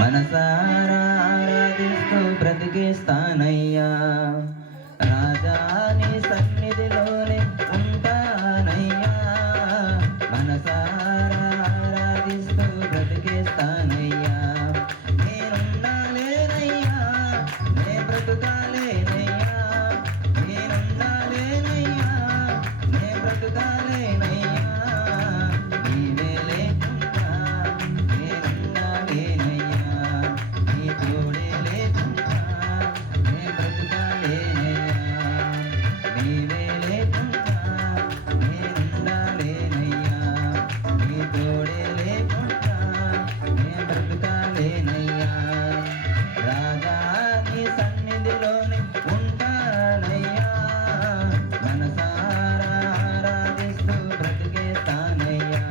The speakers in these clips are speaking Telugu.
మనసారా ఆరాధిస్తూ బ్రతికిస్తానయ్యా. రాజా నీ సన్నిధిలోనే ఉంటానయ్యా. మనసారా ఆరాధిస్తూ బ్రతికిస్తానయ్యా. నేనుండాలేనయ్యా, నే బ్రతుకాలేనయ్యా. నేనుండాలేనయ్యా, నే బ్రతుకాలేనయ్యా. నీవే లేకుండా నేనుండాలేనయ్యా. నీ తోడే లేకుండా నే బ్రతుకాలేనయ్యా. నీవే లేకుండా నేనుండాలేనయ్యా. నీ తోడే లేకుండా నే బ్రతుకాలేనయ్యా. రాజా నీ సన్నిధిలోనే ఉంటానయ్యా. మనసారా ఆరాధిస్తూ బ్రతికేస్తానయ్యా.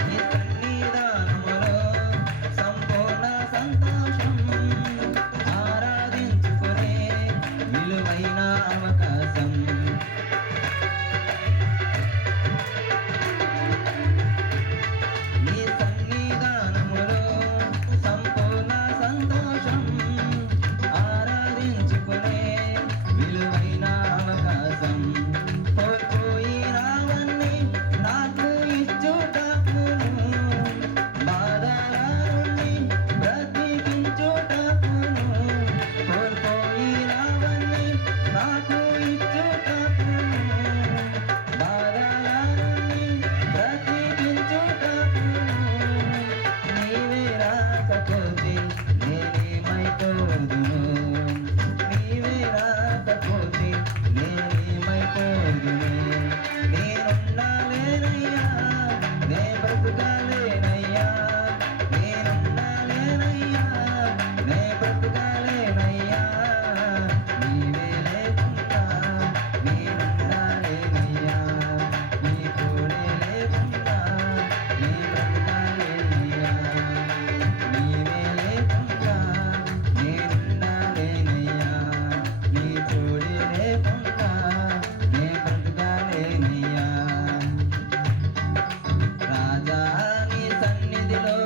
నీ సన్నిధానములో సంపూర్ణ సంతోషం. ఆరాధించుకునే విలువైన అవకాశం. నీ సన్నిధానములో సంపూర్ణ సంతోషం. ఆరాధించుకునే విలువైన అవకాశం. కోల్పోయినవన్నీ నాకు ఇచ్చుటకును, బాధల నుండి బ్రతికించుటకును. కోల్పోయినవన్నీ నాకు ఇచ్చుటకును, బాధల నుండి బ్రతికించుటకును. నీవే రాకపోతే నేనేమైపోదును. నీవే రాకపోతే నేనేమైపోదును. నేనుండాలేనయ్యా, నే బ్రతుకాలేనయ్యా. నేనుండాలేనయ్యా, నే బ్రతుకాలేనయ్యా. నీవే లేకుండా నేనుండాలేనయ్యా. నీ తోడే లేకుండా నే బ్రతుకాలేనయ్యా. నీవే లేకుండా నేనుండాలేనయ్యా. నీ తోడే లేకుండా నే బ్రతుకాలేనయ్యా. రాజా నీ సన్నిధిలో